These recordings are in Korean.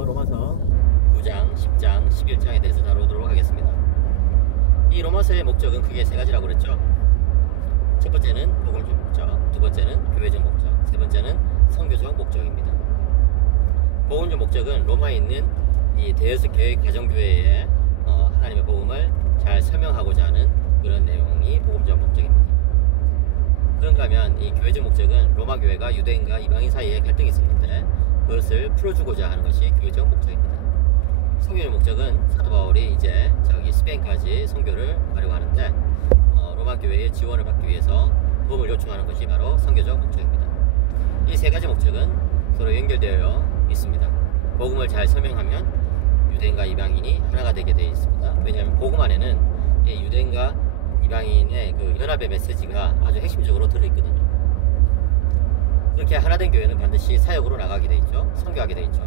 이어서 로마서 9장, 10장, 11장에 대해서 다루도록 하겠습니다. 이 로마서의 목적은 크게 세 가지라고 그랬죠. 첫 번째는 복음적 목적, 두 번째는 교회적 목적, 세 번째는 선교적 목적입니다. 복음적 목적은 로마에 있는 이 대여섯 교회 가정교회에 하나님의 복음을 잘 설명하고자 하는 그런 내용이 복음적 목적입니다. 그런가 하면 이 교회적 목적은 로마 교회가 유대인과 이방인 사이에 갈등이 있었는데 그것을 풀어주고자 하는 것이 교회적 목적입니다. 선교적 목적은 사도 바울이 이제 저기 스페인까지 선교를 하려고 하는데 로마 교회의 지원을 받기 위해서 도움을 요청하는 것이 바로 선교적 목적입니다. 이 세 가지 목적은 서로 연결되어 있습니다. 복음을 잘 설명하면 유대인과 이방인이 하나가 되게 되어 있습니다. 왜냐하면 복음 안에는 유대인과 이방인의 그 연합의 메시지가 아주 핵심적으로 들어있거든요. 그렇게 하나된 교회는 반드시 사역으로 나가게 되어 있죠. 선교하게 되어 있죠.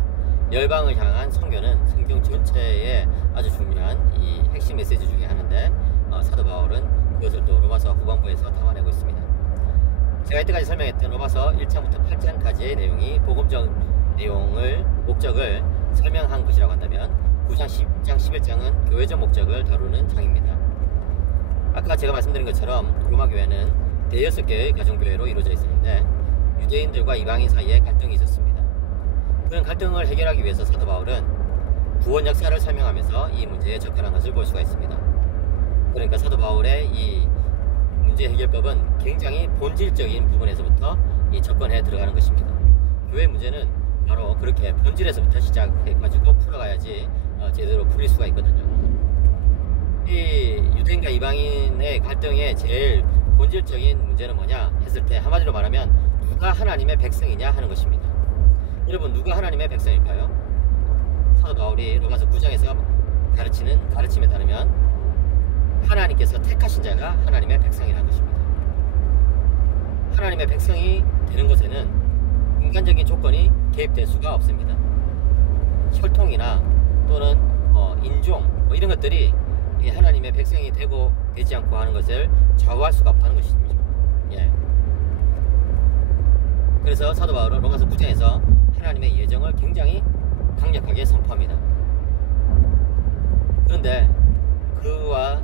열방을 향한 선교는 성경 전체의 아주 중요한 이 핵심 메시지 중에 하나인데 사도 바울은 그것을 또 로마서 후반부에서 담아내고 있습니다. 제가 이때까지 설명했던 로마서 1장부터 8장까지의 내용이 복음적 내용을 목적을 설명한 것이라고 한다면 9장, 10장, 11장은 교회적 목적을 다루는 장입니다. 아까 제가 말씀드린 것처럼 로마 교회는 대여섯 개의 가정교회로 이루어져 있었는데 유대인들과 이방인 사이에 갈등이 있었습니다. 그런 갈등을 해결하기 위해서 사도 바울은 구원 역사를 설명하면서 이 문제에 접근한 것을 볼 수가 있습니다. 그러니까 사도 바울의 이 문제 해결법은 굉장히 본질적인 부분에서부터 이 접근해 들어가는 것입니다. 교회 문제는 바로 그렇게 본질에서부터 시작해가지고 풀어가야지 제대로 풀릴 수가 있거든요. 이 유대인과 이방인의 갈등의 제일 본질적인 문제는 뭐냐 했을 때 한마디로 말하면 누가 하나님의 백성이냐 하는 것입니다. 여러분, 누가 하나님의 백성일까요? 사도 바울이 로마서 9장에서 가르치는 가르침에 따르면 하나님께서 택하신 자가 하나님의 백성이라는 것입니다. 하나님의 백성이 되는 것에는 인간적인 조건이 개입될 수가 없습니다. 혈통이나 또는 인종 이런 것들이 하나님의 백성이 되고 되지 않고 하는 것을 좌우할 수가 없다는 것입니다. 예. 그래서 사도 바울은 로마서 9장에서 하나님의 예정을 굉장히 강력하게 선포합니다. 그런데 그와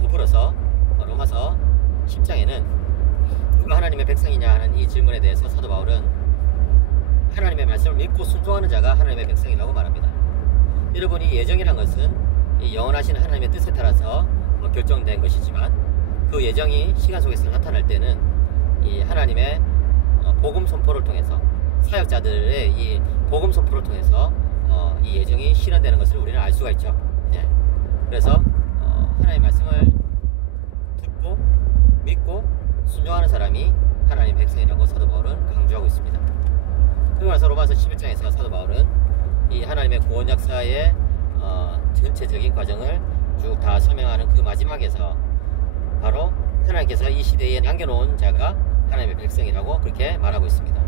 더불어서 로마서 10장에는 누가 하나님의 백성이냐 하는 이 질문에 대해서 사도 바울은 하나님의 말씀을 믿고 순종하는 자가 하나님의 백성이라고 말합니다. 여러분이 예정이란 것은 이 영원하신 하나님의 뜻에 따라서 결정된 것이지만 그 예정이 시간 속에서 나타날 때는 이 하나님의 복음 선포를 통해서 사역자들의 이 복음 선포를 통해서 이 예정이 실현되는 것을 우리는 알 수가 있죠. 네. 그래서 하나님의 말씀을 듣고 믿고 순종하는 사람이 하나님의 백성이라고 사도 바울은 강조하고 있습니다. 그리고 나서 로마서 11장에서 사도 바울은 이 하나님의 구원 역사의 전체적인 과정을 쭉 다 설명하는 그 마지막에서 바로 하나님께서 이 시대에 남겨놓은 자가 하나님의 백성이라고 그렇게 말하고 있습니다.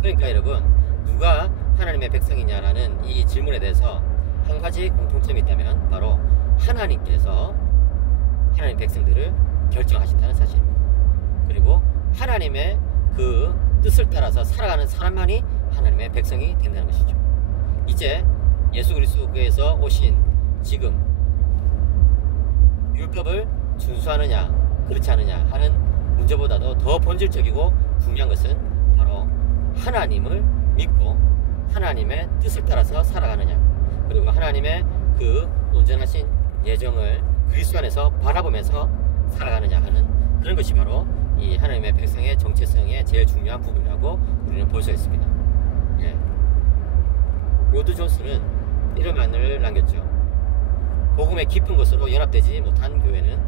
그러니까 여러분, 누가 하나님의 백성이냐라는 이 질문에 대해서 한 가지 공통점이 있다면 바로 하나님께서 하나님의 백성들을 결정하신다는 사실입니다. 그리고 하나님의 그 뜻을 따라서 살아가는 사람만이 하나님의 백성이 된다는 것이죠. 이제 예수 그리스도께서 오신 지금 율법을 준수하느냐 그렇지 않느냐 하는 문제보다도 더 본질적이고 중요한 것은 바로 하나님을 믿고 하나님의 뜻을 따라서 살아가느냐, 그리고 하나님의 그 온전하신 예정을 그리스도 안에서 바라보면서 살아가느냐 하는 그런 것이 바로 이 하나님의 백성의 정체성의 제일 중요한 부분이라고 우리는 볼 수 있습니다. 예. 로드 존스는 이런 말을 남겼죠. 복음의 깊은 것으로 연합되지 못한 교회는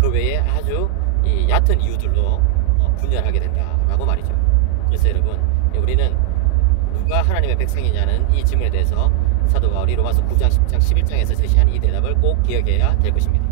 그 외에 아주 얕은 이유들로 분열하게 된다라고 말이죠. 그래서 여러분, 우리는 누가 하나님의 백성이냐는 이 질문에 대해서 사도 바울이 로마서 9장, 10장, 11장에서 제시한 이 대답을 꼭 기억해야 될 것입니다.